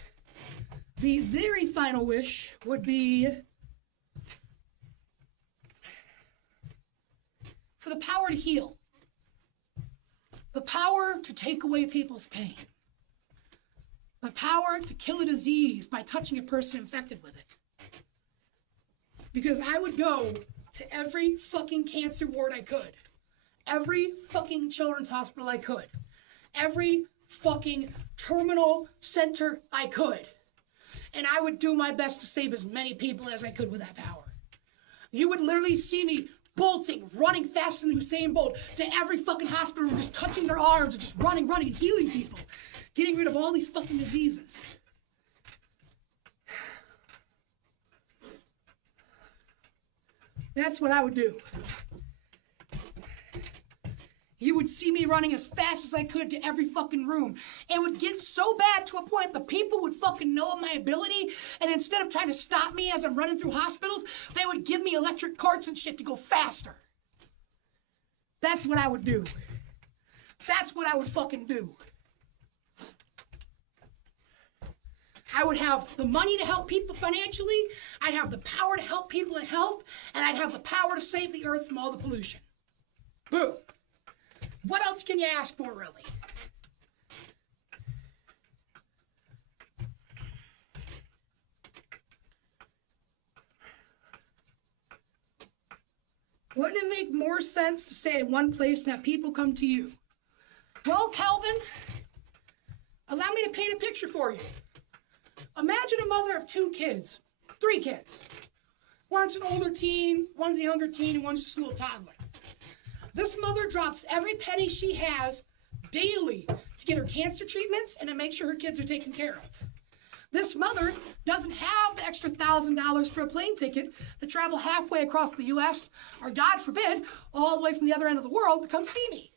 the very final wish, would be for the power to heal. The power to take away people's pain. The power to kill a disease by touching a person infected with it. Because I would go to every fucking cancer ward I could. Every fucking children's hospital I could. Every fucking terminal center I could. And I would do my best to save as many people as I could with that power. You would literally see me bolting, running faster than Usain Bolt to every fucking hospital, just touching their arms and just running, and healing people. Getting rid of all these fucking diseases. That's what I would do. You would see me running as fast as I could to every fucking room. It would get so bad to a point the people would fucking know my ability, and instead of trying to stop me as I'm running through hospitals, they would give me electric carts and shit to go faster. That's what I would do. That's what I would fucking do. I would have the money to help people financially, I'd have the power to help people in health, and I'd have the power to save the earth from all the pollution. Boom. What else can you ask for, really? Wouldn't it make more sense to stay at one place and have people come to you? Well, Calvin, Allow me to paint a picture for you. Imagine a mother of 2 kids, 3 kids. One's an older teen, one's a younger teen, and one's just a little toddler. This mother drops every penny she has daily to get her cancer treatments and to make sure her kids are taken care of. This mother doesn't have the extra $1,000 for a plane ticket to travel halfway across the U.S. or, God forbid, all the way from the other end of the world to come see me.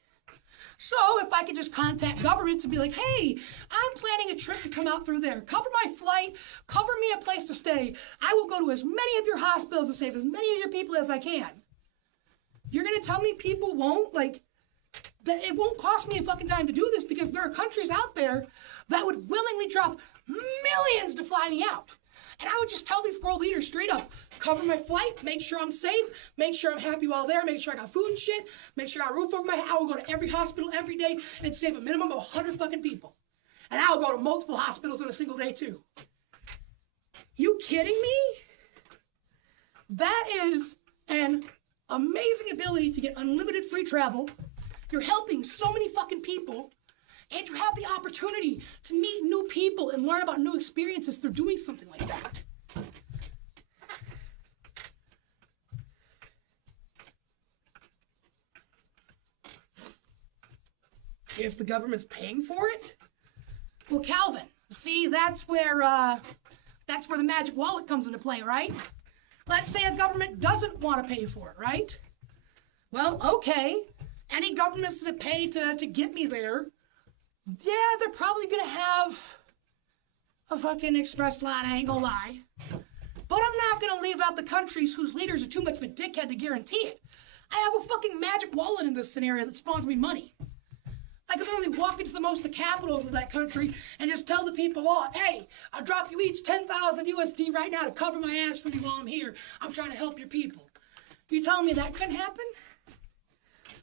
So if I could just contact governments and be like, hey, I'm planning a trip to come out through there. Cover my flight, cover me a place to stay. I will go to as many of your hospitals and save as many of your people as I can. You're going to tell me people won't? Like, that it won't cost me a fucking dime to do this because there are countries out there that would willingly drop millions to fly me out. And I would just tell these world leaders straight up, cover my flight, make sure I'm safe, make sure I'm happy while there, make sure I got food and shit, make sure I got a roof over my head. I will go to every hospital every day and save a minimum of 100 fucking people. And I'll go to multiple hospitals in a single day too. You kidding me? That is an amazing ability to get unlimited free travel. You're helping so many fucking people, and you have the opportunity to meet new people and learn about new experiences through doing something like that. If the government's paying for it, well, Calvin, see, that's where the magic wallet comes into play, right? Let's say a government doesn't want to pay for it, right? Well, okay. Any governments that pay to get me there, yeah, they're probably going to have a fucking express line, I ain't gonna lie. But I'm not going to leave out the countries whose leaders are too much of a dickhead to guarantee it. I have a fucking magic wallet in this scenario that spawns me money. I could literally walk into the capitals of that country and just tell the people, oh, hey, I'll drop you each 10,000 USD right now to cover my ass for you while I'm here. I'm trying to help your people. You telling me that couldn't happen?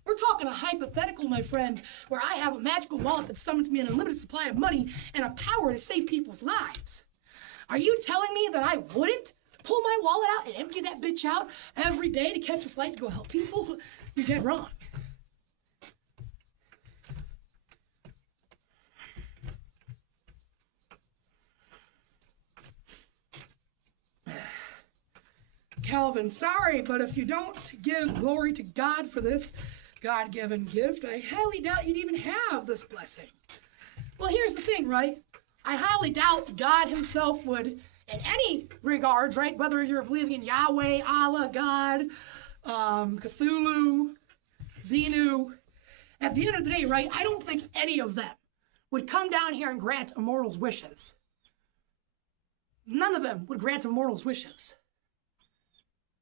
We're talking a hypothetical, my friend, where I have a magical wallet that summons me an unlimited supply of money and a power to save people's lives. Are you telling me that I wouldn't pull my wallet out and empty that bitch out every day to catch a flight to go help people? You're dead wrong. Calvin, sorry, but if you don't give glory to God for this God-given gift, I highly doubt you'd even have this blessing. Well, here's the thing, right? I highly doubt God himself would, in any regards, right? Whether you're believing in Yahweh, Allah, God, Cthulhu, Xenu, at the end of the day, right, I don't think any of them would come down here and grant a mortal's wishes. None of them would grant a mortal's wishes.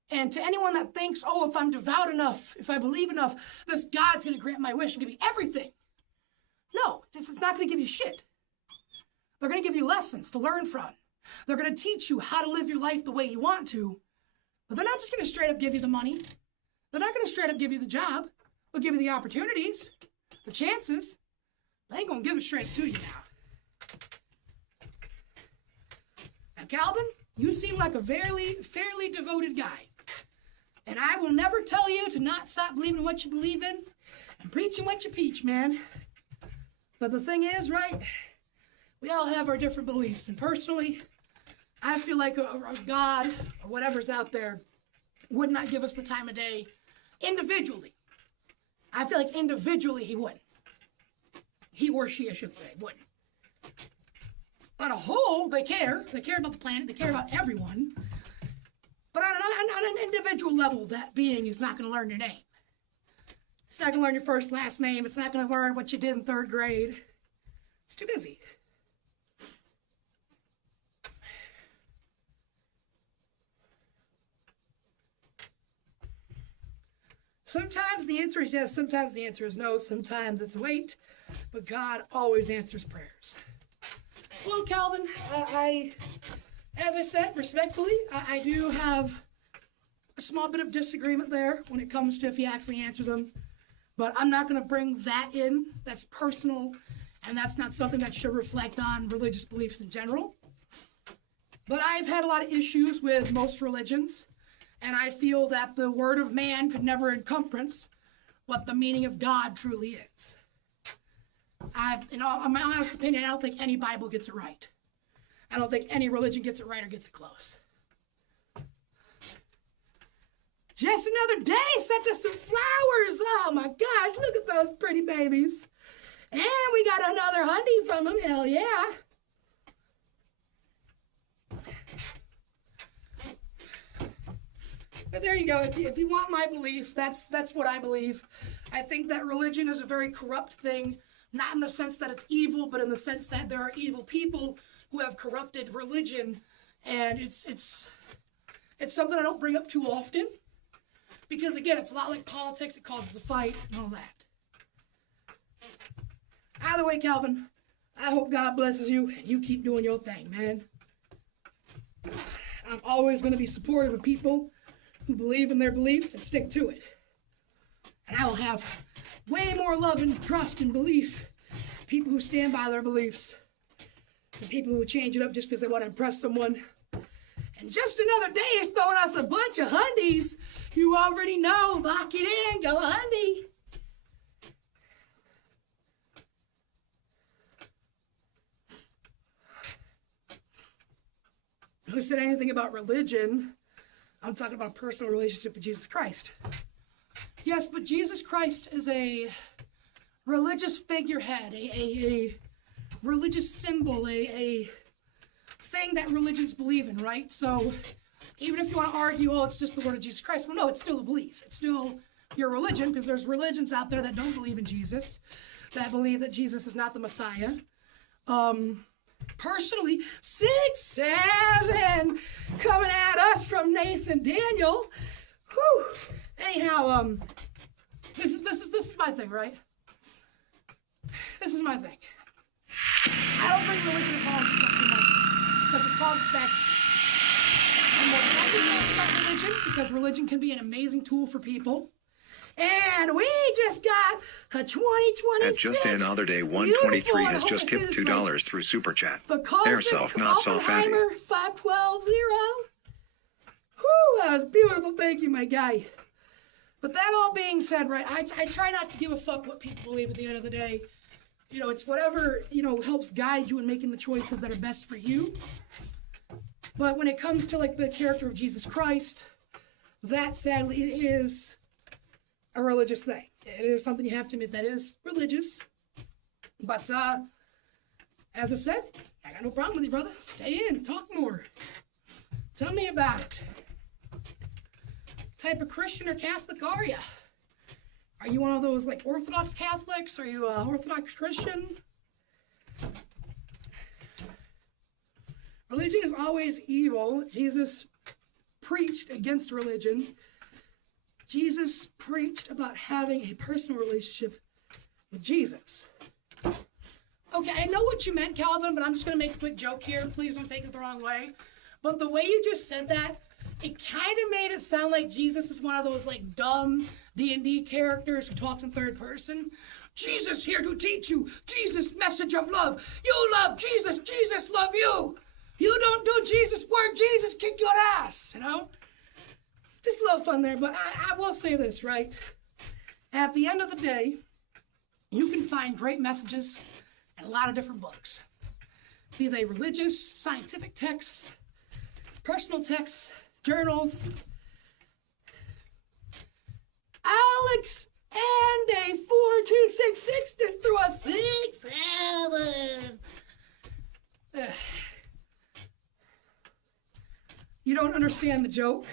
And to anyone that thinks, oh, if I'm devout enough, if I believe enough, this God's going to grant my wish and give me everything. No, it's not going to give you shit. They're going to give you lessons to learn from. They're going to teach you how to live your life the way you want to. But they're not just going to straight up give you the money. They're not going to straight up give you the job. They'll give you the opportunities, the chances. They ain't going to give it straight to you now. Now, Calvin, you seem like a fairly devoted guy. And I will never tell you to not stop believing what you believe in and preaching what you preach, man. But the thing is, right, we all have our different beliefs. And personally, I feel like a God or whatever's out there would not give us the time of day individually. I feel like individually he wouldn't. He or she, I should say, wouldn't. On a whole, they care. They care about the planet. They care about everyone. But on an individual level, that being is not going to learn your name. It's not going to learn your first, last name. It's not going to learn what you did in 3rd grade. It's too busy. Sometimes the answer is yes, sometimes the answer is no, sometimes it's wait, but God always answers prayers. Well, Calvin, as I said, respectfully, I do have a small bit of disagreement there when it comes to if he actually answers them. But I'm not going to bring that in. That's personal, and that's not something that should reflect on religious beliefs in general. But I've had a lot of issues with most religions, and I feel that the word of man could never encompass what the meaning of God truly is. In my honest opinion, I don't think any Bible gets it right. I don't think any religion gets it right or gets it close. Just another day sent us some flowers. Oh my gosh, look at those pretty babies. And we got another honey from them, hell yeah. But there you go. If you want my belief, that's what I believe. I think that religion is a very corrupt thing, not in the sense that it's evil, but in the sense that there are evil people who have corrupted religion, and it's something I don't bring up too often, because again, it's a lot like politics. It causes a fight and all that. Either way, Calvin, I hope God blesses you and you keep doing your thing, man. I'm always going to be supportive of people who believe in their beliefs and stick to it. And I will have way more love and trust and belief in people who stand by their beliefs than people who change it up just because they want to impress someone. And just another day is throwing us a bunch of hundies. You already know, lock it in, go hundy. Who said anything about religion? I'm talking about a personal relationship with Jesus Christ. Yes, but Jesus Christ is a religious figurehead, a religious symbol, a thing that religions believe in, right? So even if you want to argue, oh, it's just the word of Jesus Christ, well, no, it's still a belief. It's still your religion, because there's religions out there that don't believe in Jesus, that believe that Jesus is not the Messiah. Personally, 6-7 coming at us from Nathan Daniel. Whew. Anyhow, this is my thing, right? This is my thing. I don't bring religion and politics up too much because it causes back. I'm more happy about religion because religion can be an amazing tool for people. And we just got a 2026. At just another day, 123 has just tipped $2 through Super Chat. Airsoft, not so fatty. 5120. Whew, that was beautiful. Thank you, my guy. But that all being said, right, I try not to give a fuck what people believe at the end of the day. You know, it's whatever, helps guide you in making the choices that are best for you. But when it comes to, like, the character of Jesus Christ, that, sadly, it is a religious thing. It is something you have to admit that is religious. But, as I've said, I got no problem with you, brother. Stay in, talk more. Tell me about it. What type of Christian or Catholic are you? Are you one of those, like, Orthodox Catholics? Are you an Orthodox Christian? Religion is always evil. Jesus preached against religion. Jesus preached about having a personal relationship with Jesus. Okay, I know what you meant, Calvin, but I'm just going to make a quick joke here. Please don't take it the wrong way. But the way you just said that, it kind of made it sound like Jesus is one of those, like, dumb D&D characters who talks in third person. Jesus here to teach you. Jesus, message of love. You love Jesus. Jesus love you. You don't do Jesus' word. Jesus kick your ass, Just a little fun there, but I will say this, right? At the end of the day, you can find great messages in a lot of different books. Be they religious, scientific texts, personal texts, journals. Alex and a 4266 just threw a 6-7. You don't understand the joke.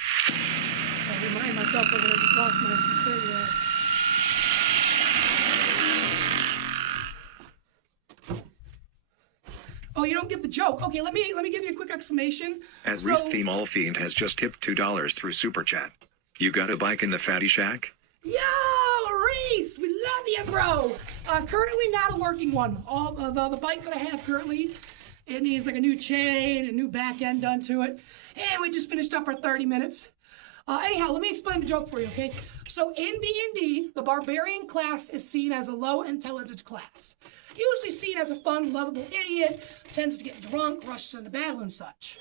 I remind myself of it. I just lost my Oh, you don't get the joke. Okay, let me give you a quick explanation. At Reese Theme All Fiend has just tipped $2 through Super Chat. You got a bike in the Fatty Shack? Yo, Reese, we love you, bro. Currently not a working one. All the bike that I have currently, it needs like a new chain, a new back end done to it. And we just finished up our 30 minutes. Anyhow, let me explain the joke for you, okay? So in D&D, the barbarian class is seen as a low intelligence class. Usually seen as a fun, lovable idiot, tends to get drunk, rushes into battle and such.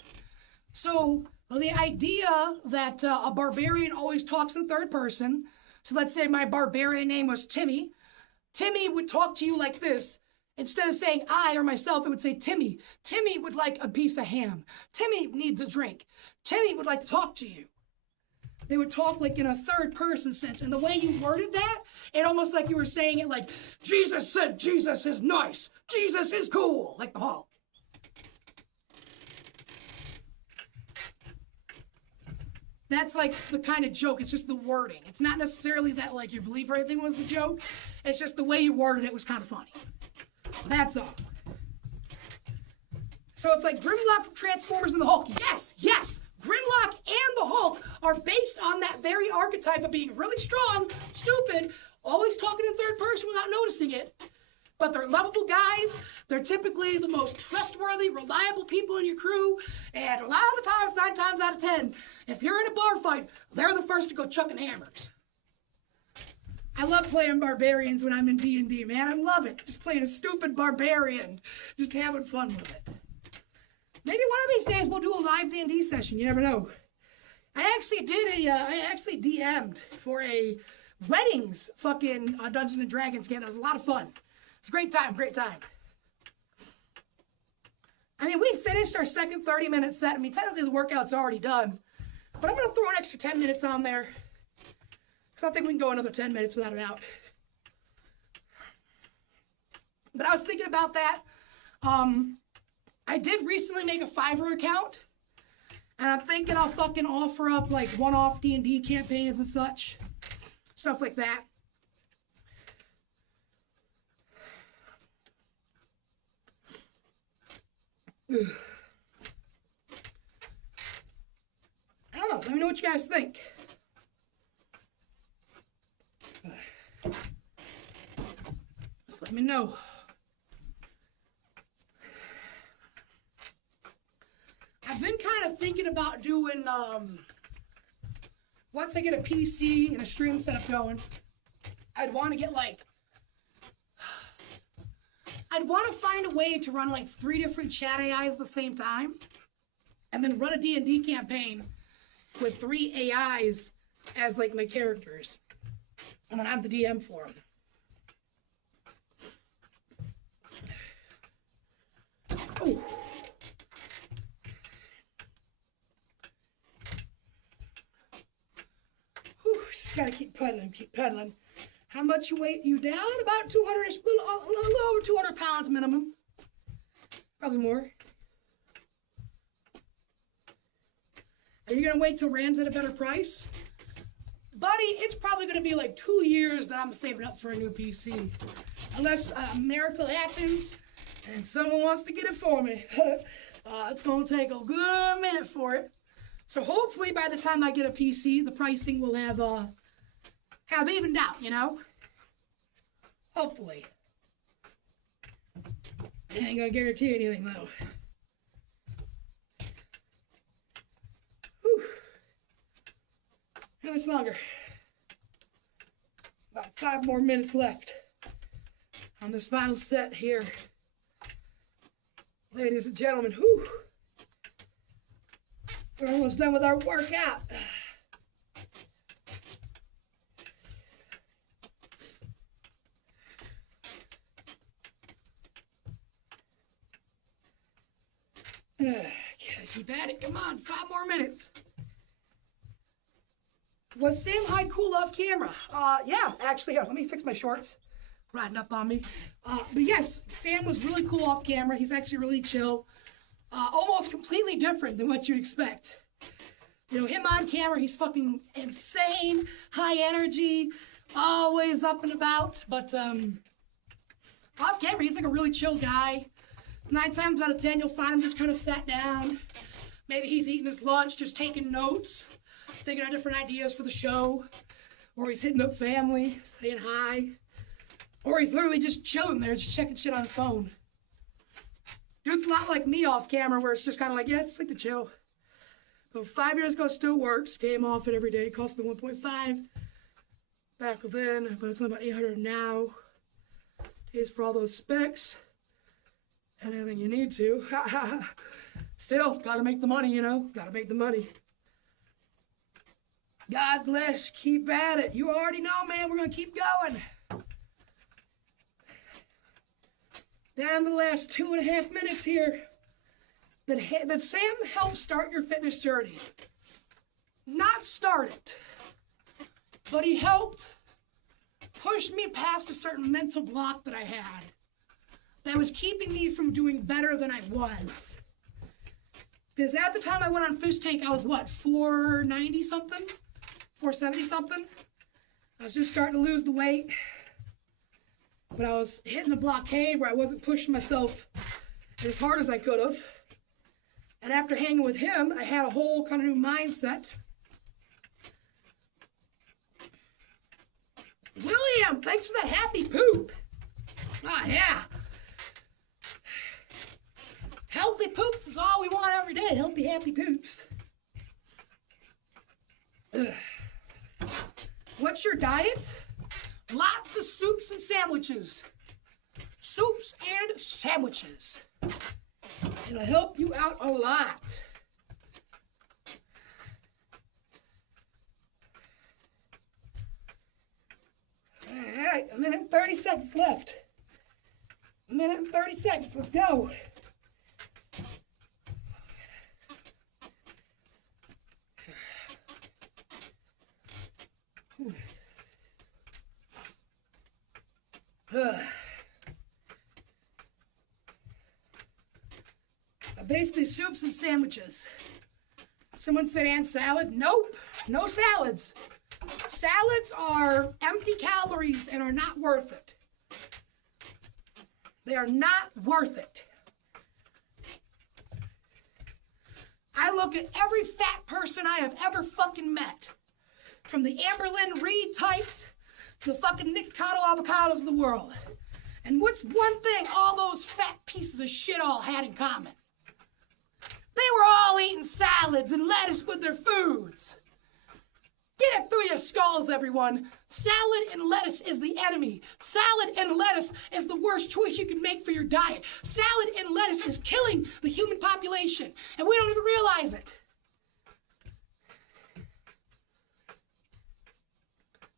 So the idea that a barbarian always talks in third person, so let's say my barbarian name was Timmy, Timmy would talk to you like this. Instead of saying I or myself, it would say Timmy. Timmy would like a piece of ham. Timmy needs a drink. Timmy would like to talk to you. They would talk like in a third person sense. And the way you worded that, it almost like you were saying it like, Jesus said Jesus is nice. Jesus is cool. Like the Hulk. That's like the kind of joke. It's just the wording. It's not necessarily that like you believe everything was the joke. It's just the way you worded it was kind of funny. That's all. So it's like Grimlock from Transformers and the Hulk. Yes, yes. Grimlock and the Hulk are based on that very archetype of being really strong, stupid, always talking in third person without noticing it. But they're lovable guys. They're typically the most trustworthy, reliable people in your crew. And a lot of the times, 9 times out of 10, if you're in a bar fight, they're the first to go chucking hammers. I love playing barbarians when I'm in D&D, man. I love it. Just playing a stupid barbarian. Just having fun with it. Maybe one of these days we'll do a live D&D session. You never know. I actually DM'd for a weddings fucking Dungeons & Dragons game. That was a lot of fun. It's a great time, great time. I mean, we finished our second 30-minute set. I mean, technically the workout's already done. But I'm going to throw an extra 10 minutes on there. Because I think we can go another 10 minutes without a doubt. But I was thinking about that. I did recently make a Fiverr account. And I'm thinking I'll fucking offer up like one-off D&D campaigns and such. Stuff like that. Ugh. I don't know. Let me know what you guys think. Just let me know. I've been kind of thinking about doing, once I get a PC and a stream setup going, I'd want to get like, I'd want to find a way to run like 3 different chat AIs at the same time, and then run a D&D campaign with 3 AIs as like my characters, and then I'm the DM for them. Oh. Whew, just gotta keep pedaling, keep pedaling. How much you weight? You down? About 200, a little over 200 pounds minimum. Probably more. Are you gonna wait till Ram's at a better price? Buddy, it's probably gonna be like 2 years that I'm saving up for a new PC. Unless a miracle happens and someone wants to get it for me. It's gonna take a good minute for it. So hopefully by the time I get a PC, the pricing will have evened out, you know? Hopefully. I ain't gonna guarantee anything though. Whew. How much longer? About 5 more minutes left on this final set here. Ladies and gentlemen, whew. We're almost done with our workout. Gotta keep at it. Come on, 5 more minutes. Was Sam Hyde cool off camera? Yeah, actually, here, let me fix my shorts. Riding up on me. But yes, Sam was really cool off camera. He's actually really chill. Almost completely different than what you'd expect. You know, him on camera, he's fucking insane, high energy, always up and about. But off camera, he's like a really chill guy. 9 times out of 10, you'll find him just kind of sat down. Maybe he's eating his lunch, just taking notes, thinking of different ideas for the show. Or he's hitting up family, saying hi. Or he's literally just chilling there, just checking shit on his phone. Dude's a lot like me off camera, where it's just kind of like, yeah, just like to chill. But 5 years ago, still works. Game off it every day. Cost me 1.5 back then, but it's only about 800 now. Pays for all those specs and anything you need to. Still, gotta make the money, you know. Gotta make the money. God bless. Keep at it. You already know, man. We're gonna keep going. Down to the last 2.5 minutes here. That Sam helped start your fitness journey. Not start it, but he helped push me past a certain mental block that I had that was keeping me from doing better than I was. Because at the time I went on Fish Tank, I was what, 490 something? 470 something? I was just starting to lose the weight. But I was hitting a blockade where I wasn't pushing myself as hard as I could have. And after hanging with him, I had a whole kind of new mindset. William, thanks for that happy poop. Ah, yeah. Healthy poops is all we want every day. Healthy, happy poops. Ugh. What's your diet? Lots of soups and sandwiches. Soups and sandwiches. It'll help you out a lot. All right, 1 minute and 30 seconds left. 1 minute and 30 seconds, let's go. Basically, soups and sandwiches. Someone said, and salad? Nope, no salads. Salads are empty calories and are not worth it. They are not worth it. I look at every fat person I have ever fucking met. From the Amberlynn Reed types to the fucking Nikocado avocados of the world. And what's one thing all those fat pieces of shit all had in common? They were all eating salads and lettuce with their foods. Get it through your skulls, everyone. Salad and lettuce is the enemy. Salad and lettuce is the worst choice you can make for your diet. Salad and lettuce is killing the human population, and we don't even realize it.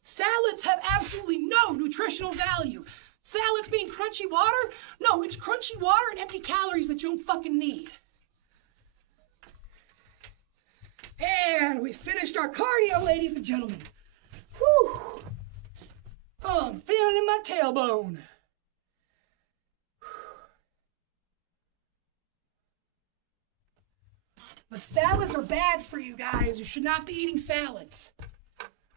Salads have absolutely no nutritional value. Salads being crunchy water? No, it's crunchy water and empty calories that you don't fucking need. And we finished our cardio, ladies and gentlemen. Whew. Oh, I'm feeling it in my tailbone. But salads are bad for you guys. You should not be eating salads.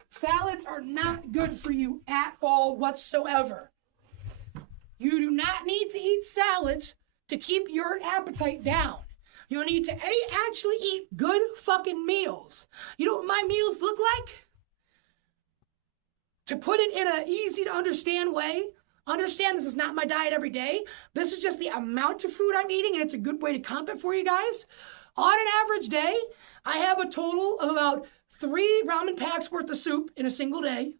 Salads are not good for you at all whatsoever. You do not need to eat salads to keep your appetite down. You need to actually eat good fucking meals. You know what my meals look like? To put it in an easy to understand way, understand this is not my diet every day. This is just the amount of food I'm eating, and it's a good way to comp it for you guys. On an average day, I have a total of about 3 ramen packs worth of soup in a single day.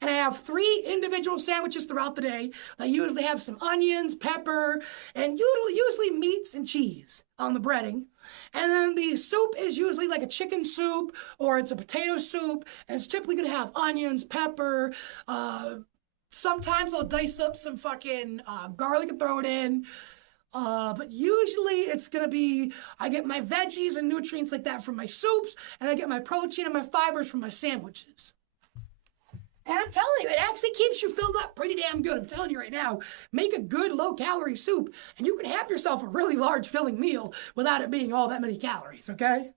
And I have 3 individual sandwiches throughout the day that usually have some onions, pepper, and usually meats and cheese on the breading. And then the soup is usually like a chicken soup or it's a potato soup. And it's typically going to have onions, pepper. Sometimes I'll dice up some fucking garlic and throw it in. But usually it's going to be, I get my veggies and nutrients like that from my soups. And I get my protein and my fibers from my sandwiches. And I'm telling you, it actually keeps you filled up pretty damn good. I'm telling you right now, make a good low-calorie soup, and you can have yourself a really large filling meal without it being all that many calories, okay?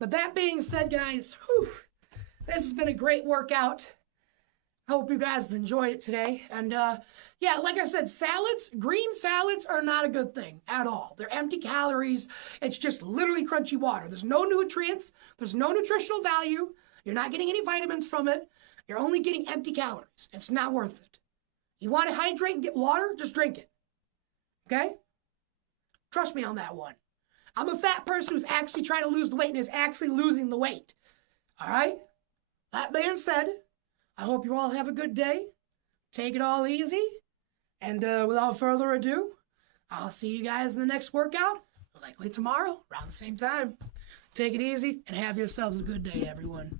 But that being said, guys, this has been a great workout. I hope you guys have enjoyed it today. And yeah, like I said, green salads are not a good thing at all. They're empty calories. It's just literally crunchy water. There's no nutrients. There's no nutritional value. You're not getting any vitamins from it. You're only getting empty calories. It's not worth it. You want to hydrate and get water? Just drink it. Okay? Trust me on that one. I'm a fat person who's actually trying to lose the weight and is actually losing the weight. All right? That being said, I hope you all have a good day. Take it all easy. And without further ado, I'll see you guys in the next workout, likely tomorrow, around the same time. Take it easy and have yourselves a good day, everyone.